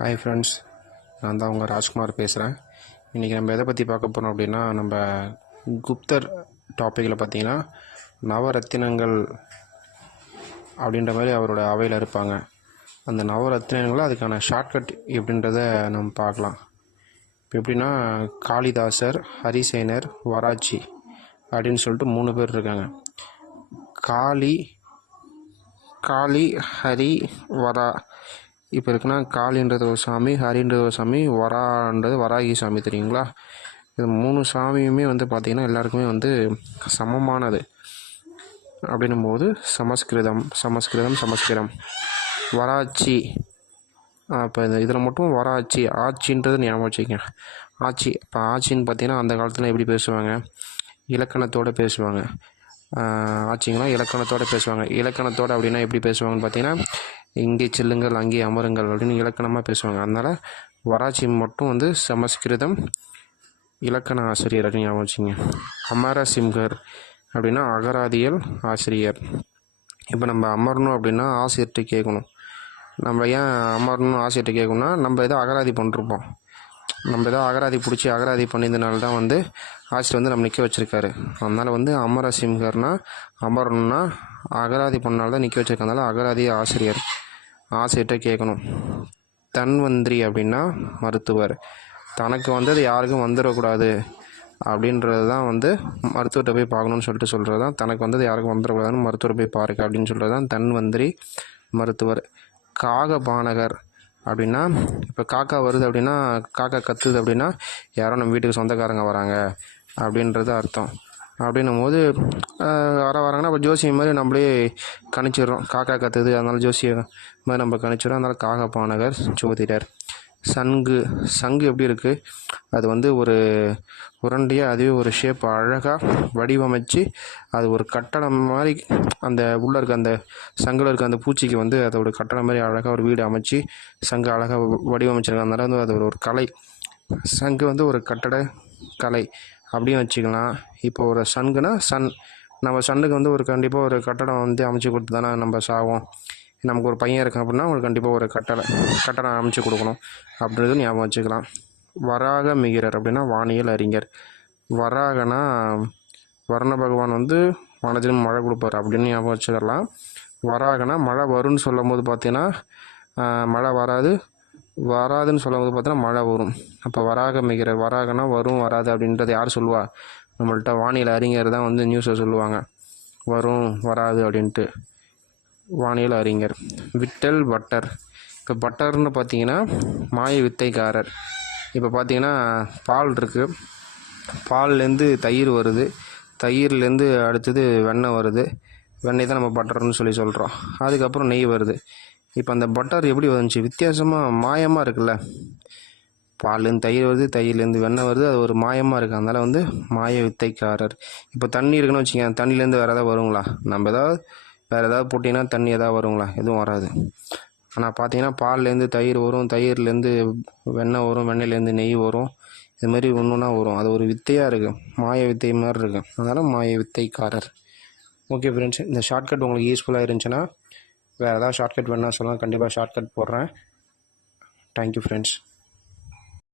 Hi friends, நான் தான் உங்கள் ராஜ்குமார் பேசுகிறேன். இன்றைக்கி நம்ம எதை பற்றி பார்க்க போகிறோம் அப்படின்னா, நம்ம குப்தர் டாப்பிக்கில் பார்த்தீங்கன்னா நவரத்தினங்கள் அப்படின்ற மாதிரி அவரோட அவையில் இருப்பாங்க. அந்த நவரத்தினங்கள் அதுக்கான ஷார்ட்கட் எப்படின்றத நம்ம பார்க்கலாம். இப்போ எப்படின்னா, காளிதாசர், ஹரிசேனர், வராச்சி அப்படின்னு சொல்லிட்டு 3 பேர் இருக்காங்க. காளி, ஹரி, வரா. இப்போ இருக்குன்னா காளின்றது ஒரு சாமி, ஹரின்றது ஒரு சாமி, வரான்றது வராகி சாமி, தெரியுங்களா? இது 3 சாமியுமே பார்த்திங்கன்னா எல்லாருக்குமே சமமானது. அப்படின்னும் போது சமஸ்கிருதம் வராச்சி. இப்போ இதில் மட்டும் வராச்சி, ஆட்சின்றது ஞாபகம் வச்சுக்கங்க. ஆட்சி. இப்போ ஆட்சின்னு பார்த்தீங்கன்னா அந்த காலத்தில் எப்படி பேசுவாங்க? இலக்கணத்தோடு பேசுவாங்க. ஆட்சிங்களாம் இலக்கணத்தோடு பேசுவாங்க. இலக்கணத்தோடு அப்படின்னா எப்படி பேசுவாங்கன்னு பார்த்தீங்கன்னா, இங்கே செல்லுங்கள் அங்கே அமருங்கள் அப்படின்னு இலக்கணமாக பேசுவாங்க. அதனால் வராச்சி மட்டும் சமஸ்கிருதம் இலக்கண ஆசிரியர் அப்படின்னு ஞாபகம் வச்சுங்க. அமரசிம்ஹர் அப்படின்னா அகராதியல் ஆசிரியர். இப்போ நம்ம அமரணும் அப்படின்னா ஆசிரியர்கிட்ட கேட்கணும். நம்ம ஏன் அமரணும் ஆசிரியர்கிட்ட கேட்கணும்னா, நம்ம ஏதோ அகராதி பண்ணிருப்போம். நம்ம ஏதோ அகராதி பிடிச்சி அகராதி பண்ணியிருந்தனால தான் ஆசிரியர் நம்ம நிற்க வச்சுருக்காரு. அதனால் அமரசிம்ஹர்னா அமரணும்னா அகராதி பண்ணால் தான் நிற்க வச்சுருக்கனால அகராதி ஆசிரியர்கிட்ட கேட்கணும். தன்வந்திரி அப்படின்னா மருத்துவர். தனக்கு அது யாருக்கும் வந்துடக்கூடாது அப்படின்றது தான் மருத்துவர்கிட்ட போய் பார்க்கணுன்னு சொல்கிறது தான். தனக்கு யாருக்கும் வந்துடக்கூடாதுன்னு மருத்துவர் போய் பாருங்க அப்படின்னு சொல்கிறது தான் தன்வந்திரி, மருத்துவர். காகபானகர் அப்படின்னா, இப்போ காக்கா வருது அப்படின்னா, காக்கா கத்துது அப்படின்னா யாரோ நம்ம வீட்டுக்கு சொந்தக்காரங்க வராங்க அப்படின்றது அர்த்தம். அப்படின்னும் போது வராங்கன்னா அப்போ ஜோசியம் மாதிரி நம்மளே கணிச்சிடுறோம். காக்கா கத்துது, அதனால் ஜோசியம் மாதிரி நம்ம கணிச்சிடுறோம். அதனால் காகபானகர் ஜோதிடர். சங்கு எப்படி இருக்குது? அது ஒரு உருண்டையாக அதுவே ஒரு ஷேப் அழகாக வடிவமைச்சு அது ஒரு கட்டடம் மாதிரி அந்த உள்ளே இருக்க அந்த சங்கில் இருக்க அந்த பூச்சிக்கு அதோட கட்டடம் மாதிரி அழகாக ஒரு வீடு அமைச்சு சங்கு அழகாக வடிவமைச்சிருக்காங்க. அதனால் அது ஒரு கலை. சங்கு ஒரு கட்டட கலை அப்படின்னு வச்சுக்கலாம். இப்போ ஒரு சங்குனா நம்ம சன்னுக்கு ஒரு கண்டிப்பாக ஒரு கட்டடம் அமைச்சு கொடுத்து தானே நம்ம சாவோம். நமக்கு ஒரு பையன் இருக்கான் அப்படின்னா அவங்களுக்கு கண்டிப்பாக ஒரு கட்டடம் அமைச்சு கொடுக்கணும் அப்படின்றது ஞாபகம் வச்சுக்கலாம். வராக மிகிரர் அப்படின்னா வானியல் அறிஞர். வராகனா வர்ண பகவான் வானத்திலும் மழை கொடுப்பார் அப்படின்னு ஞாபகம் வச்சுக்கலாம். வராகனா மழை வரும்னு சொல்லும் போது பார்த்தீங்கன்னா மழை வராதுன்னு சொல்லும் போது பார்த்தீங்கன்னா மழை வரும். அப்போ வராக மிகிரர். வராகனா வரும் வராது அப்படின்றது யார் சொல்லுவா? நம்மள்கிட்ட வானியல் அறிஞர் தான் நியூஸை சொல்லுவாங்க, வரும் வராது அப்படின்ட்டு. வானியல் அறிஞர். விட்டல் பட்டர். இப்போ பட்டர்னு பார்த்தீங்கன்னா மாய வித்தைக்காரர். இப்போ பார்த்தீங்கன்னா பால் இருக்குது, பால்லேருந்து தயிர் வருது, தயிர்லேருந்து அடுத்தது வெண்ணெய் வருது. வெண்ணெய் தான் நம்ம பட்டர்னு சொல்கிறோம். அதுக்கப்புறம் நெய் வருது. இப்போ அந்த பட்டர் எப்படி வந்துச்சு? வித்தியாசமாக மாயமாக இருக்குல்ல. பால்லேருந்து தயிர் வருது, தயிர்லேருந்து வெண்ணெய் வருது, அது ஒரு மாயமாக இருக்குது. அதனால் மாய வித்தைக்காரர். இப்போ தண்ணி இருக்குன்னு வச்சுக்கோங்க, தண்ணிலேருந்து வேறு ஏதாவது வருங்களா? நம்ம வேறு ஏதாவது போட்டிங்கன்னா தண்ணி ஏதாவது வருங்களா? எதுவும் வராது. ஆனால் பார்த்தீங்கன்னா பால்லேருந்து தயிர் வரும், தயிர்லேருந்து வெண்ணெய் வரும், வெண்ணெயிலேருந்து நெய் வரும். இதுமாரி ஒன்றுனா வரும். அது ஒரு வித்தையாக இருக்குது, மாய வித்தை மாதிரி இருக்குது. அதனால் மாய வித்தைக்காரர். ஓகே ஃப்ரெண்ட்ஸ், இந்த ஷார்ட்கட் உங்களுக்கு யூஸ்ஃபுல்லாக இருந்துச்சுன்னா வேறு ஏதாவது ஷார்ட்கட் வேணுன்னா சொல்லலாம், கண்டிப்பாக ஷார்ட்கட் போடுறேன். Thank you friends.